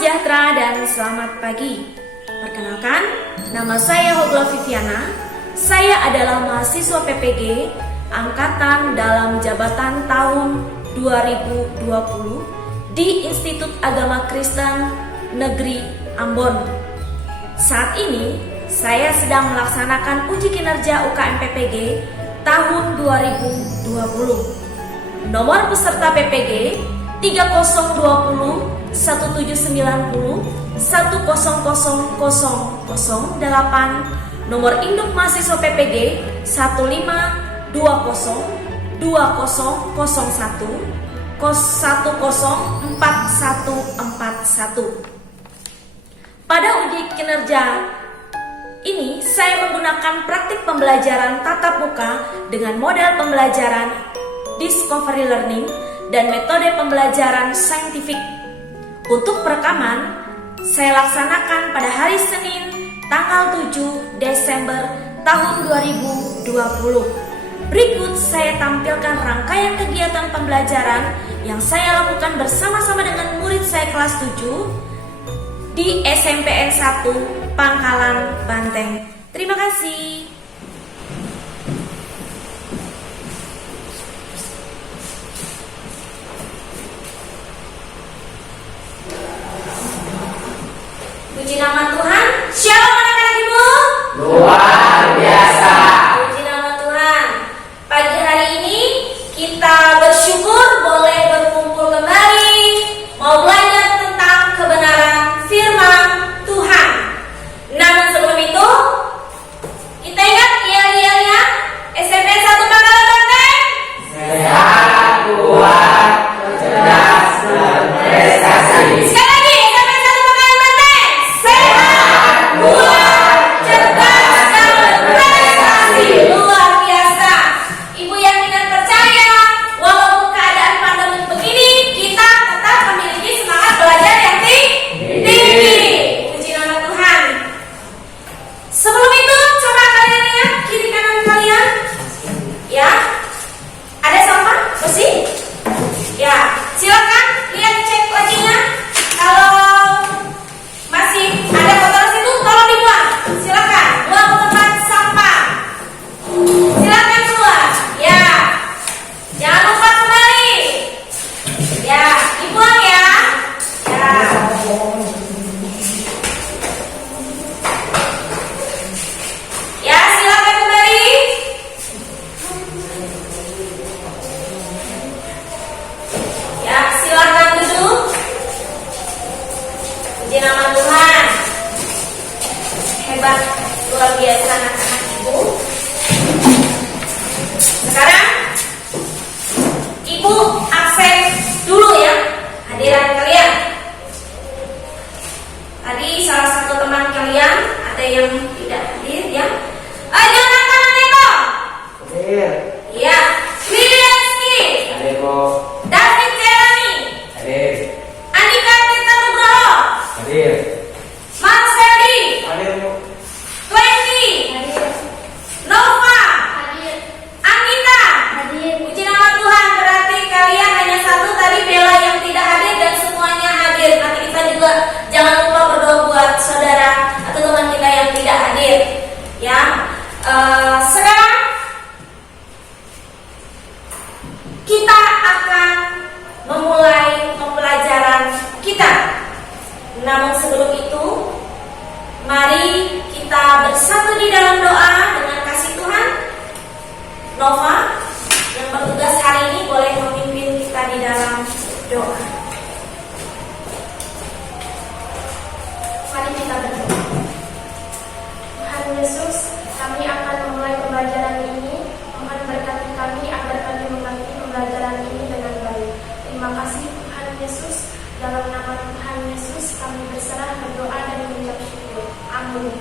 sejahtera dan selamat pagi. Perkenalkan, nama saya Hogla Viviana. Saya adalah mahasiswa PPG Angkatan dalam Jabatan tahun 2020 di Institut Agama Kristen Negeri Ambon. Saat ini, saya sedang melaksanakan uji kinerja UKM PPG tahun 2020. Nomor peserta PPG 3020 1790 100008, nomor induk mahasiswa PPG 1520 2001 104141. Pada uji kinerja ini saya menggunakan praktik pembelajaran tatap muka dengan model pembelajaran discovery learning dan metode pembelajaran saintifik. Untuk perekaman, saya laksanakan pada hari Senin tanggal 7 Desember tahun 2020. Berikut saya tampilkan rangkaian kegiatan pembelajaran yang saya lakukan bersama-sama dengan murid saya kelas 7 di SMPN 1 Pangkalan Banteng. Terima kasih. Puji nama Tuhan. Shalom anak-anak ibu. Luar biasa. Puji nama Tuhan. Pagi hari ini kita bersyukur boleh berkumpul kembali, mau belajar tentang kebenaran firman Tuhan. Namun sebelum itu, kita ingat yel-yelnya SMP 1 Pangkalan Banteng. Sehat, kuat, cerdas, berprestasi. Sekali lagi SMP 1 Pangkalan Banteng. Sehat, kuat, cerdas, dan berprestasi. Luar biasa. Ibu yakin dan percaya, walaupun keadaan pandemi begini, kita tetap memiliki semangat belajar yang tinggi. Puji nama Tuhan. Sebelum itu, coba kalian lihat kiri kanan kalian. Ya, ada sampah bersih? Ya, silakan lihat cek laginya. Kalau masih ada kotoran situ, tolong dibuang. Silakan buang ke tempat sampah. Silakan keluar. Ya, jangan lupa kembali. Ya, dibuang ya. Ya. Ya, silakan kembali. Ya, silakan duduk. Puji nama Tuhan. Hebat, luar biasa anak-anak ibu. Sekarang ibu absen dulu ya hadiran kalian. Tadi salah satu teman kalian ada yang tidak hadir ya. Ayo anak-anak itu. Hadir. Ya, Williamski, Hadir, Bu. David Jeremy, Hadir. Andika Tirta Nugroho, Hadir. Marceli, Hadir, Bu. Twenty, Nova, Anita. Puji nama Tuhan, berarti kalian hanya satu tadi Bella yang tidak hadir dan semuanya hadir. Nanti kita juga jangan lupa berdoa buat saudara atau teman kita yang tidak hadir. Ya, sekarang kita akan memulai pembelajaran kita. Namun sebelum itu, mari kita bersatu di dalam doa dengan kasih Tuhan. Nova yang bertugas hari ini boleh memimpin kita di dalam doa. Mari kita berdoa. Tuhan Yesus, kami akan memulai pembelajaran ini. Tuhan berkati kami agar kami mengerti pembelajaran ini dengan baik. Terima kasih Tuhan Yesus. Dalam nama Tuhan Yesus kami berserah, berdoa dan mengucap syukur. Amin.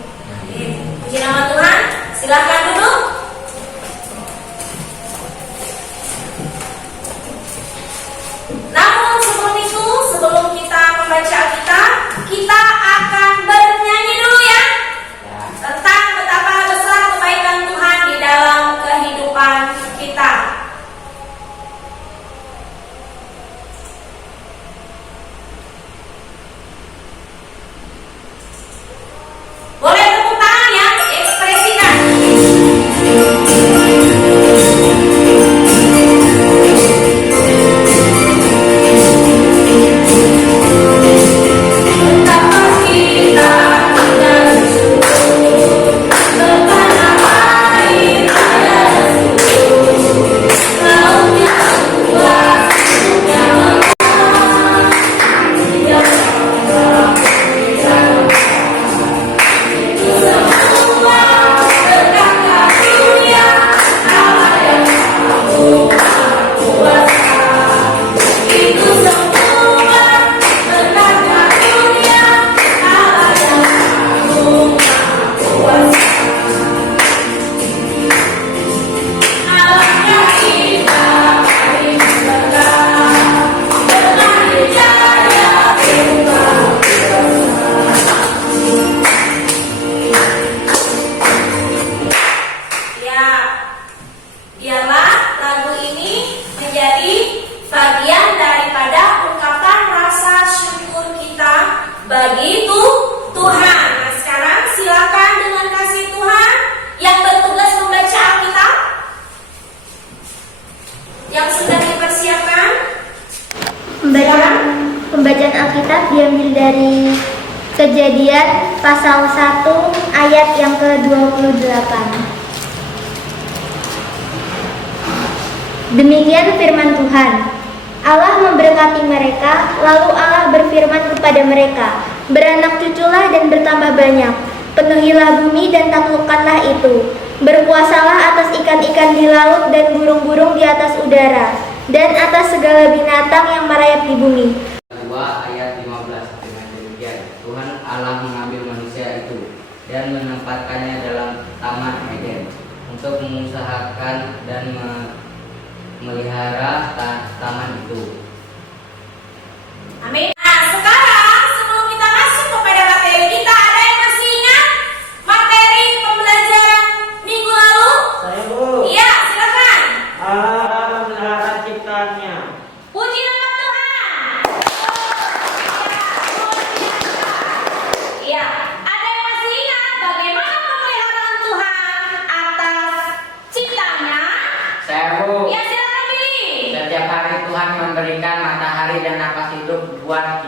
Puji nama Tuhan. Silakan duduk. Namun sebelum bagi Tuhan. Nah, sekarang silakan dengan kasih Tuhan yang bertugas membaca Alkitab yang sudah dipersiapkan. Pembacaan Alkitab diambil dari Kejadian pasal 1 ayat yang ke-28. Demikian firman Tuhan. Allah memberkati mereka, lalu Allah berfirman kepada mereka, "Beranak cuculah dan bertambah banyak, penuhilah bumi dan taklukkanlah itu. Berkuasalah atas ikan-ikan di laut dan burung-burung di atas udara, dan atas segala binatang yang merayap di bumi." 2 ayat 15. Dengan demikian Tuhan Allah mengambil manusia itu dan menempatkannya dalam taman Eden untuk mengusahakan dan memelihara taman itu. Amin. Nah, sekarang sebelum kita masuk kepada materi kita, ada yang masih ingat materi pembelajaran minggu lalu? Saya Bu. Iya, silakan. Allah memelihara ciptaannya. Puji nama Tuhan. Iya, ada yang masih ingat bagaimana pemeliharaan Tuhan atas ciptanya? Saya Bu, Ya, silakan pilih. setiap hari Tuhan memberikan matahari dan napas hidup buat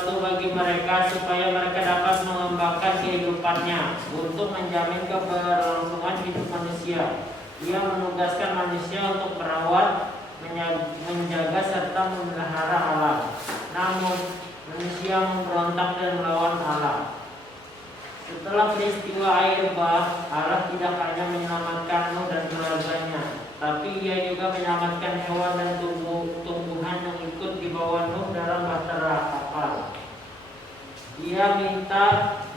sesuatu bagi mereka supaya mereka dapat mengembangkan kehidupannya untuk menjamin keberlangsungan hidup manusia. Ia menugaskan manusia untuk merawat, menjaga serta memelihara alam. Namun manusia memberontak dan melawan Allah. Setelah peristiwa air bah, Allah tidak hanya menyelamatkan Nuh dan keluarganya, tapi Ia juga menyelamatkan hewan dan tumbuhan yang ikut di bawah Nuh dalam bahtera kapal. Ia minta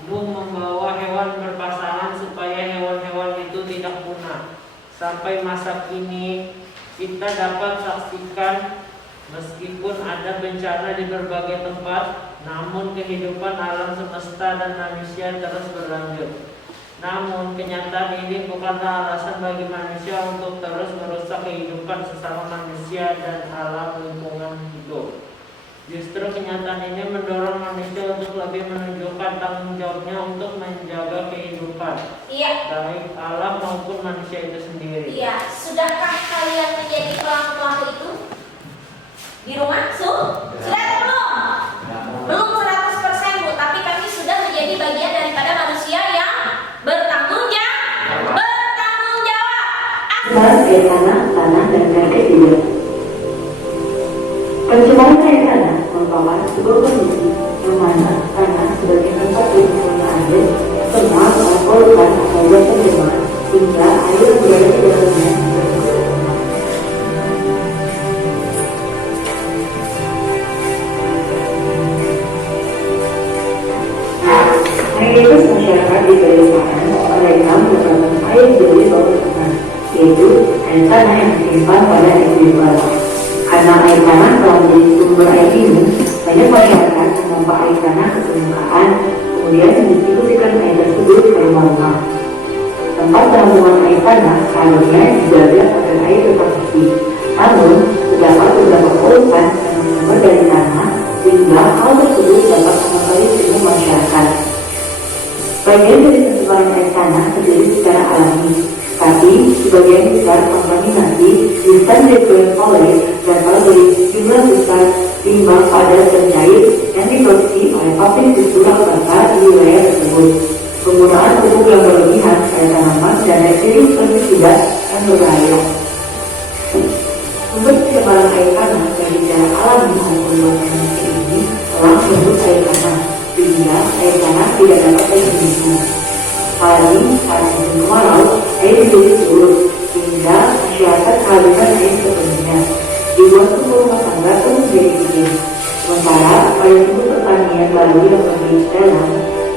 Nuh membawa hewan berpasangan supaya hewan-hewan itu tidak punah. Sampai masa kini kita dapat saksikan meskipun ada bencana di berbagai tempat, namun kehidupan alam semesta dan manusia terus berlanjut. Namun kenyataan ini bukanlah alasan bagi manusia untuk terus merusak kehidupan sesama manusia dan alam lingkungan hidup. Justru kenyataan ini mendorong manusia untuk lebih menunjukkan tanggung jawabnya untuk menjaga kehidupan, baik alam maupun manusia itu sendiri. Iya, sudahkah kalian menjadi pelaku-pelaku itu? Di rumah, sudah atau belum? Belum 100% Bu, tapi kami sudah menjadi bagian daripada manusia yang bertanggung jawab. Bahas air tanah, dan air tidak. Pencemaran air tanah merupakan sebuah kondisi yang mana tanah sebagai tempat berkumpulnya air, semua polutan atau gas pencemar, hingga air yang berada di dalamnya mayoritas masyarakat di pedesaan mereka menggunakan air dari bawah tanah, yaitu air tanah yang disimpan pada ekuifer. Karena air tanah telah menjadi sumber air minum, banyak masyarakat memompa air tanah ke permukaan, kemudian mendistribusikan air tersebut ke rumah-rumah. Tempat tampungan air tanah seharusnya dijaga agar air tetap bersih. Namun, terdapat beberapa polutan yang bersumber dari tanah, sehingga hal tersebut dapat mengaruhi hidup masyarakat. Bagian dari pencemaran air tanah terjadi secara alami, tapi sebagian besar kontaminasi bisa diperoleh berasal dari jumlah besar limbah padat dan cair yang diproduksi oleh pabrik di Surakarta di wilayah tersebut. Penggunaan pupuk yang berlebihan pada tanaman dan residu pestisida yang berbahaya. Sumber pencemaran air tanah dari secara alami maupun luasan ini telah menyebut air tanah, sehingga air tanah tidak dapat diminum. Apalagi saat musim kemarau, air menjadi surut, sehingga masyarakat kehabisan air sepenuhnya. Dibuat sumber rumah tangga pun menjadi kecil. Sementara pada sumber pertanian baru yang lebih dalam,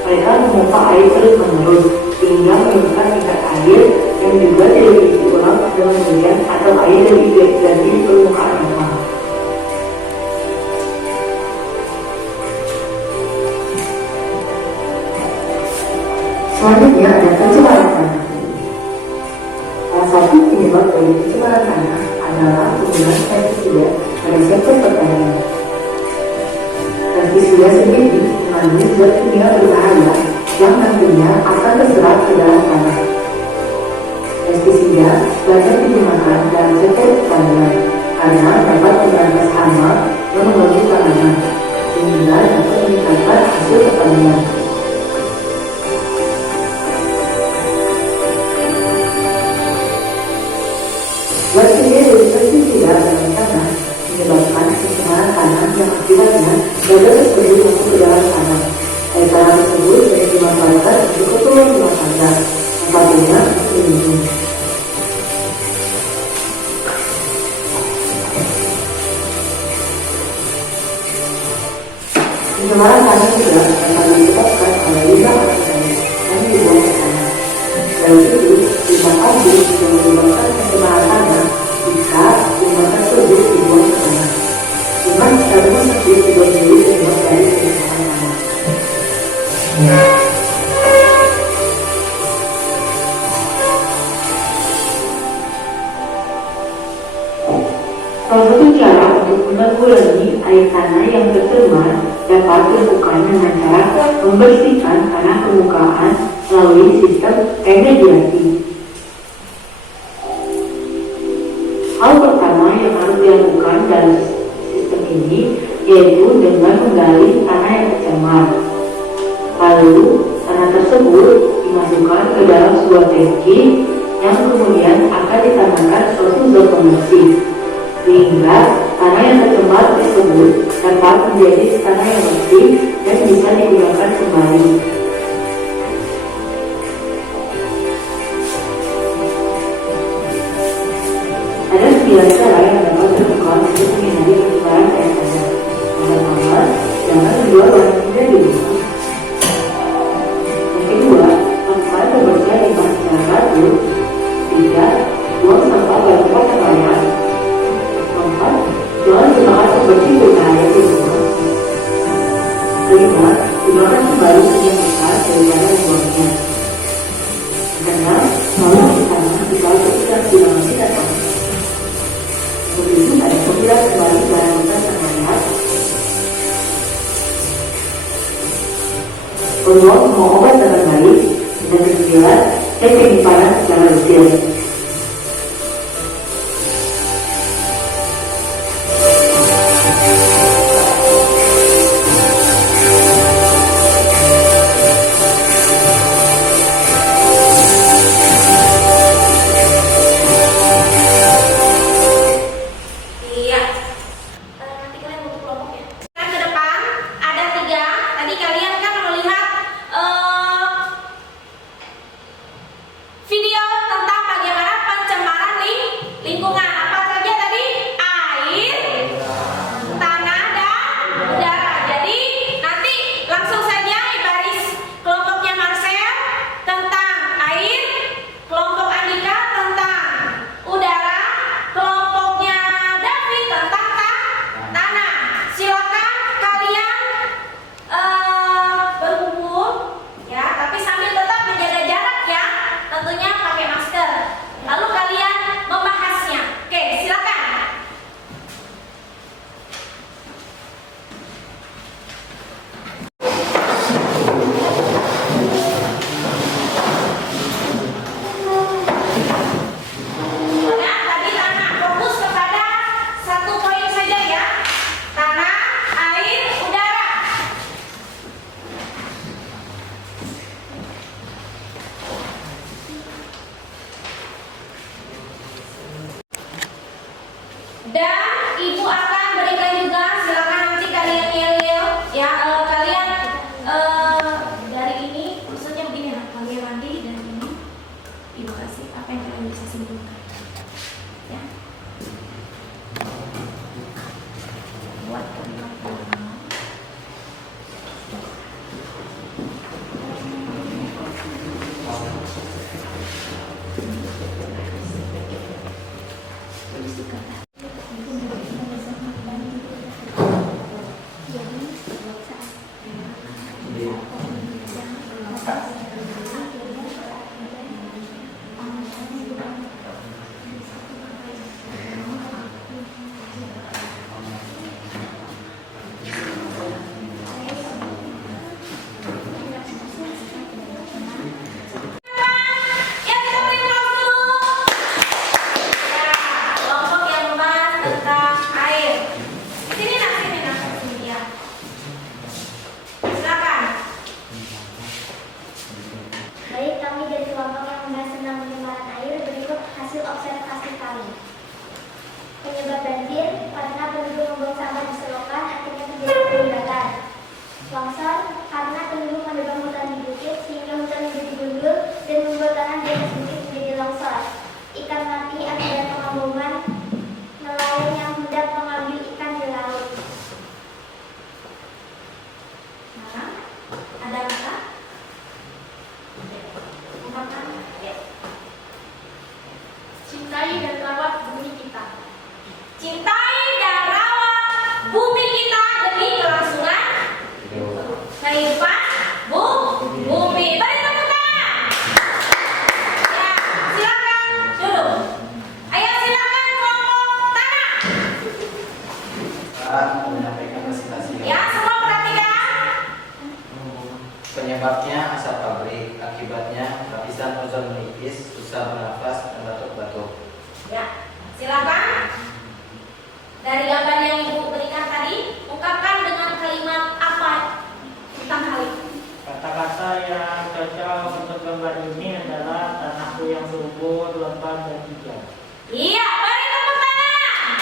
mereka memompa air terus-menerus, sehingga menyebabkan tingkat air yang juga tidak diisi ulang dengan hujan atau air yang didehidrasi di permukaan rumah. Selanjutnya ada pencemaran tanah. Salah satu penyebab dari pencemaran tanah adalah penggunaan pestisida pada sektor pertanian. Pestisida sendiri mengandung zat kimia berbahaya yang nantinya akan terserap ke dalam tanah. Pestisida banyak digunakan dalam sektor pertanian karena dapat memberantas hama yang mengganggu tanaman, sehingga dapat meningkatkan hasil pertanian. Zat kimia dari pestisida dalam tanah menyebabkan pencemaran tanah yang akibatnya gagal tersebut masuk ke dalam tanah. Air tanah tersebut sering dimanfaatkan untuk keperluan rumah tangga, tempatnya untuk minum. Pencemaran tanah juga dapat disebabkan oleh limbah organik yang dibuang ke tanah. Selain itu, limbah pabrik yang menyebabkan pencemaran tanah jika limbah tersebut dibuang ke tanah. Limbah karbon tersebut juga menjadi penyebab dari pencemaran tanah. Salah satu cara untuk menanggulangi air tanah yang tercemar dapat dilakukan dengan cara membersihkan tanah permukaan melalui sistem irigasi. Hal pertama yang harus dilakukan dalam sistem ini yaitu dengan menggali tanah yang tercemar. Lalu, tanah tersebut dimasukkan ke dalam sebuah tangki yang kemudian akan ditambahkan suatu zat pembersih, sehingga tanah yang tercemar tersebut dapat menjadi tanah yang bersih dan bisa digunakan kembali. Ada 9 cara yang dapat dilakukan untuk menghindari pencemaran air tanah. Yang pertama, jangan menjual barang tidak di rumah. Yang kedua, lakukan pembersihan limbah secara teratur. 3. Buang sampah pada tempat yang layak. 4. Jangan gunakan pembersih berbahaya di rumah. 5. Gunakan kembali yang besar daripada membuangnya. 6. Selalu cuci tangan jika ketika sudah masih datang. 7. Ada pemilah kembali barang bekas yang layak. Membuang semua obat dengan baik. Dan 9. Cek penyimpanan secara rutin. Iya. Nanti kalian bentuk kelompok ya. Kan ke depan ada 3. Tadi kalian kan melihat video tentang bagaimana pencemaran lingkungan. Apa saja tadi? Air, tanah, dan udara. Jadi nanti langsung saja baris kelompoknya Marcel tentang air, kelompok Andika tentang udara, kelompoknya David tentang tanah. Silakan kalian berkumpul ya, tapi sambil tetap menjaga jarak ya. Tentunya pakai masker. Lalu kalian membahasnya. Oke, silakan. Nah, tadi tanah fokus kepada satu poin saja ya. Tanah, air, udara. Dan ibu akan berikan juga, silakan nanti kalian yel-yel ya, kalian dari ini maksudnya begini ya, kalian mandi dan ini ibu kasih apa yang kalian bisa simpulkan ya. Buat kalimat yang kita beri kelas dulu. Ya, kelompok yang membahas tentang air. Sini nak sini ya. Silakan. Baik, kami dari kelompok yang membahas tentang pencemaran air. Berikut hasil observasi kami. Penyebab banjir karena penduduk membuang sampah di selokan, akhirnya terjadi pembakaran. Longsor karena penduduk menebang hutan di bukit sehingga hutan menjadi gundul dan membuat tanah di atas bukit menjadi longsor. Ikan mati akibat pengeboman, nelayan yang hendak mengambil ikan di laut. Nah, ada apa? Ungkapkan. Ya. Cintai dan rawat bumi kita. Cintai dan rawat bumi kita demi kelangsungan kehidupan bumi. Beri tepuk tangan. Ya, silakan dulu. Ayo silakan kelompok tanah. Menyampaikan presentasi. Ya, semua perhatikan. Penyebabnya asap pabrik, akibatnya lapisan ozon menipis, susah bernafas, dan batuk-batuk. Ya, silakan. Dari gambar yang ibu berikan tadi, ungkapkan. kata-kata yang cocok untuk gambar ini adalah tanahku yang subur, lebat dan hijau. Iya, beri tepuk tangan.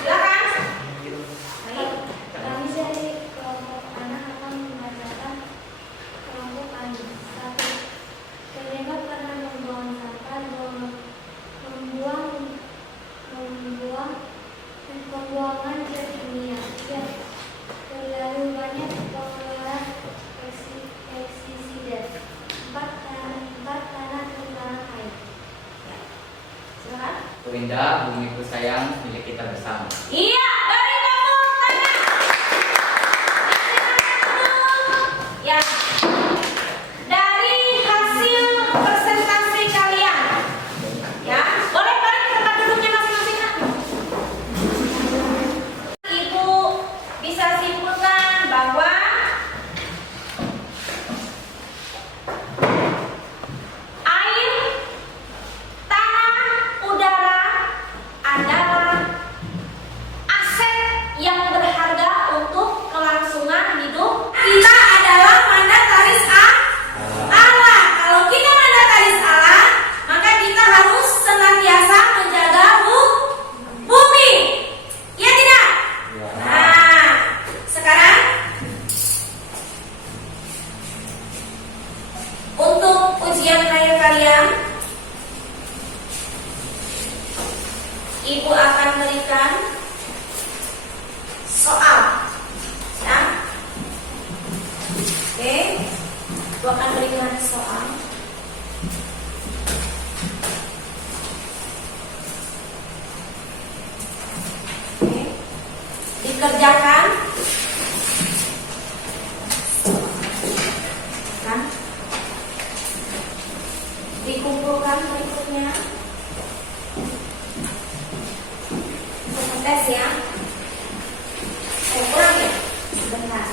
Silakan. Ayo. Kami dari kelompok anak akan membacakan kelompok kami. 1. Penyebab karena membuang sampah, pembuangan zat kimia. 3. Terlalu banyak pengolahan pestisida. 4. Tanah terlarang air. Silakan. Indah, bumiku sayang, milik kita bersama. Iya, beri tepuk tangan. Ya. Dari hasil presentasi kalian, ya, boleh balik ke tempat duduknya masing-masing. Nak. Ibu bisa simpulkan bahwa air, tanah, udara adalah aset yang berharga untuk kelangsungan hidup kita. Adalah mandataris Allah. Kalau kita mandataris Allah, maka kita harus senantiasa menjaga bumi. Ya tidak? Nah, sekarang untuk ujian terakhir kalian, Ibu akan berikan soal, ya. Oke, Ibu akan berikan soal. Oke, dikerjakan, kan? Dikumpulkan berikutnya. Tes ya. Kurang ya? Sebentar.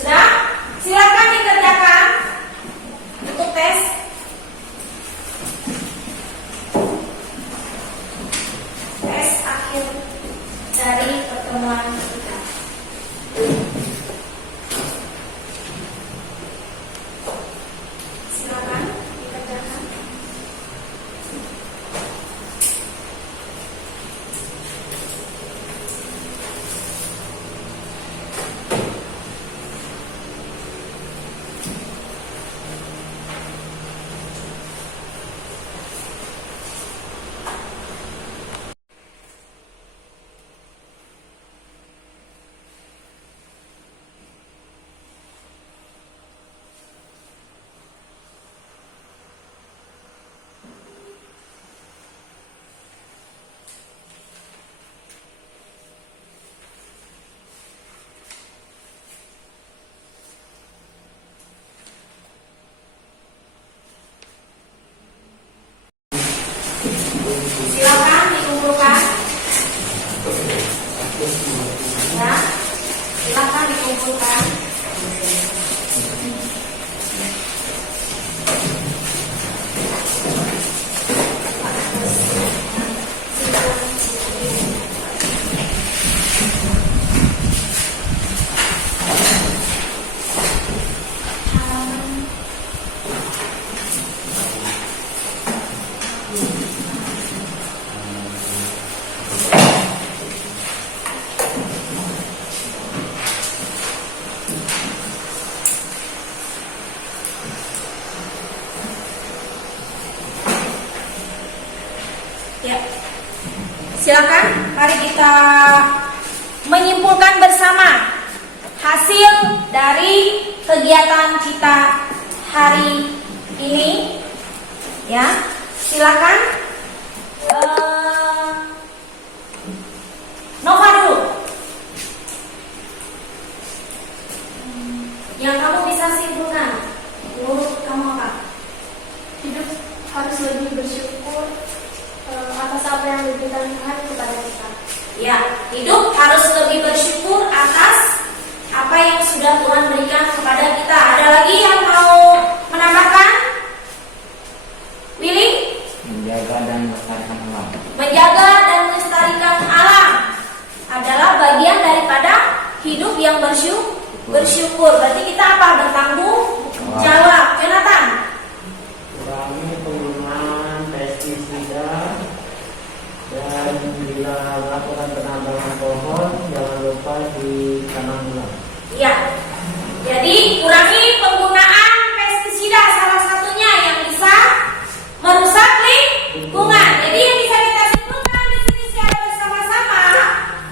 Sudah? Silakan dikerjakan untuk tes. Tes akhir dari pertemuan kita. Silakan dikerjakan. Silakan dikumpulkan. Ya, silakan dikumpulkan. Ya, silakan. Mari kita menyimpulkan bersama hasil dari kegiatan kita hari ini. Ya, silakan. Nova dulu. Yang kamu bisa simpulkan, menurut kamu apa? Hidup harus lebih bersyukur atas apa apa yang diberikan Tuhan kepada kita. Ya, hidup harus lebih bersyukur atas apa yang sudah Tuhan berikan kepada kita. Ada lagi yang mau menambahkan? Willy? Menjaga dan melestarikan alam. Menjaga dan melestarikan alam adalah bagian daripada hidup yang bersyukur. Berarti kita apa? Bertanggung jawab. Jonathan? Kurangi penggunaan pestisida, dan bila melakukan penambangan pohon jangan lupa ditanam ulang. Ya. Jadi kurangi penggunaan pestisida, salah satunya yang bisa merusak lingkungan. Jadi yang bisa kita simpulkan di sini secara bersama-sama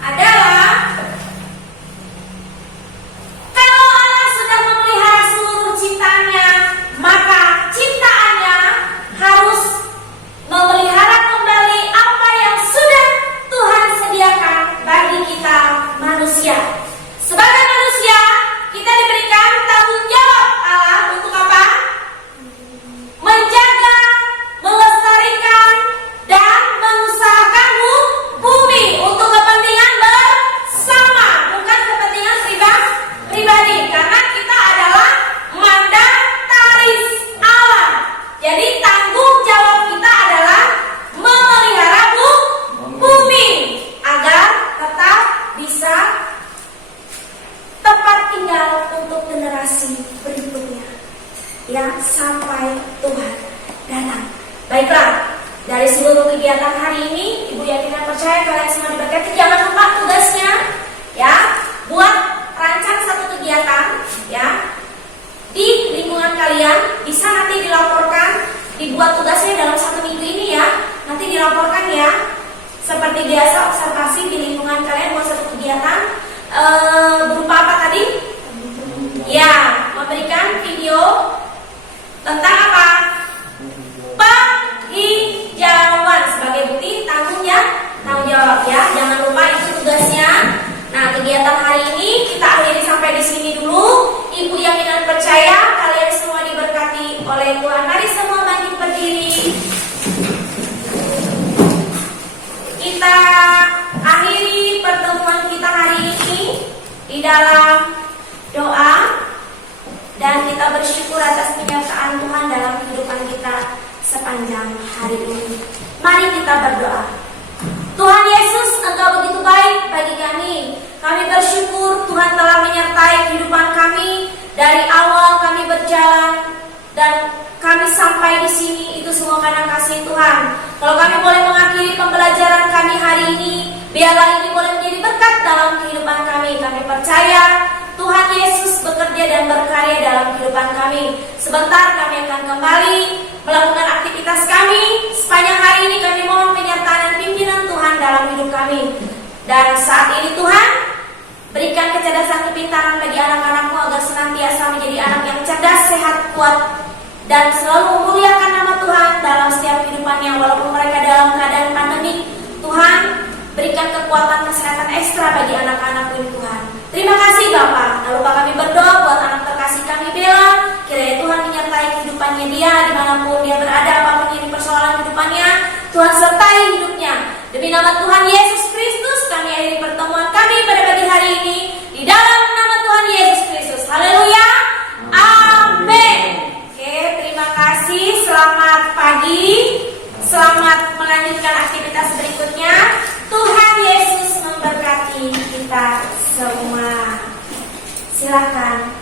adalah kalau Allah sudah memelihara seluruh ciptaannya, maka ciptaannya harus memelihara kembali apa yang sudah Tuhan sediakan bagi kita manusia. Sebagai manusia, kita diberikan tanggung jawab Allah untuk apa? Menjaga, melestarikan, dan mengusahakan bumi untuk kepentingan bersama, bukan kepentingan pribadi. Karena kita adalah mandataris alam. Jadi tanggung jawab kita adalah memelihara bumi agar tetap bisa tempat tinggal untuk generasi berikutnya, ya, sampai Tuhan datang. Baiklah, dari seluruh kegiatan hari ini, Ibu yakin dan percaya kalian semua diberkati. Jangan lupa tugasnya, ya, buat rancang satu kegiatan, ya, di lingkungan kalian. Bisa nanti dilaporkan, dibuat tugasnya dalam 1 minggu ini, ya. Nanti dilaporkan, ya. Seperti biasa, observasi di lingkungan kalian buat satu kegiatan. Berupa apa tadi? Ya, memberikan video tentang apa? Penghijauan sebagai bukti tanggung jawab, ya. Jangan lupa itu tugasnya. Nah, kegiatan hari ini kita akhiri sampai di sini dulu. Ibu yakin dan percaya kalian semua diberkati oleh Tuhan. Mari semua bangkit berdiri. Kita akhiri pertemuan kita hari ini di dalam doa, dan kita bersyukur atas penyertaan Tuhan dalam kehidupan kita sepanjang hari ini. Mari kita berdoa. Tuhan Yesus, Engkau begitu baik bagi kami. Kami bersyukur Tuhan telah menyertai kehidupan kami dari awal kami berjalan dan kami sampai di sini. Itu semua karena kasih Tuhan. Kalau kami boleh mengakhiri pembelajaran kami hari ini, biarlah ini boleh menjadi berkat dalam kehidupan kami. Kami percaya Tuhan Yesus bekerja dan berkarya dalam kehidupan kami. Sebentar kami akan kembali melakukan aktivitas kami. Sepanjang hari ini kami mohon penyertaan dan pimpinan Tuhan dalam hidup kami. Dan saat ini Tuhan, berikan kecerdasan kepintaran bagi anak-anak-Mu agar senantiasa menjadi anak yang cerdas, sehat, kuat, dan selalu memuliakan nama Tuhan dalam setiap kehidupannya. Walaupun mereka dalam keadaan pandemi, Tuhan berikan kekuatan kesehatan ekstra bagi anak-anak-Mu Tuhan. Terima kasih Bapak. Tak lupa kami berdoa buat anak terkasih kami Bella. Kiranya Tuhan menyertai kehidupannya dia dimanapun dia berada, apapun yang persoalan kehidupannya, Tuhan sertai hidupnya. Demi nama Tuhan Yesus Kristus kami akhiri pertemuan kami pada pagi hari ini di dalam nama Tuhan Yesus Kristus. Haleluya. Amin. Oke, terima kasih. Selamat pagi. Selamat melanjutkan aktivitas berikutnya. Tuhan Yesus memberkati kita semua. Silakan.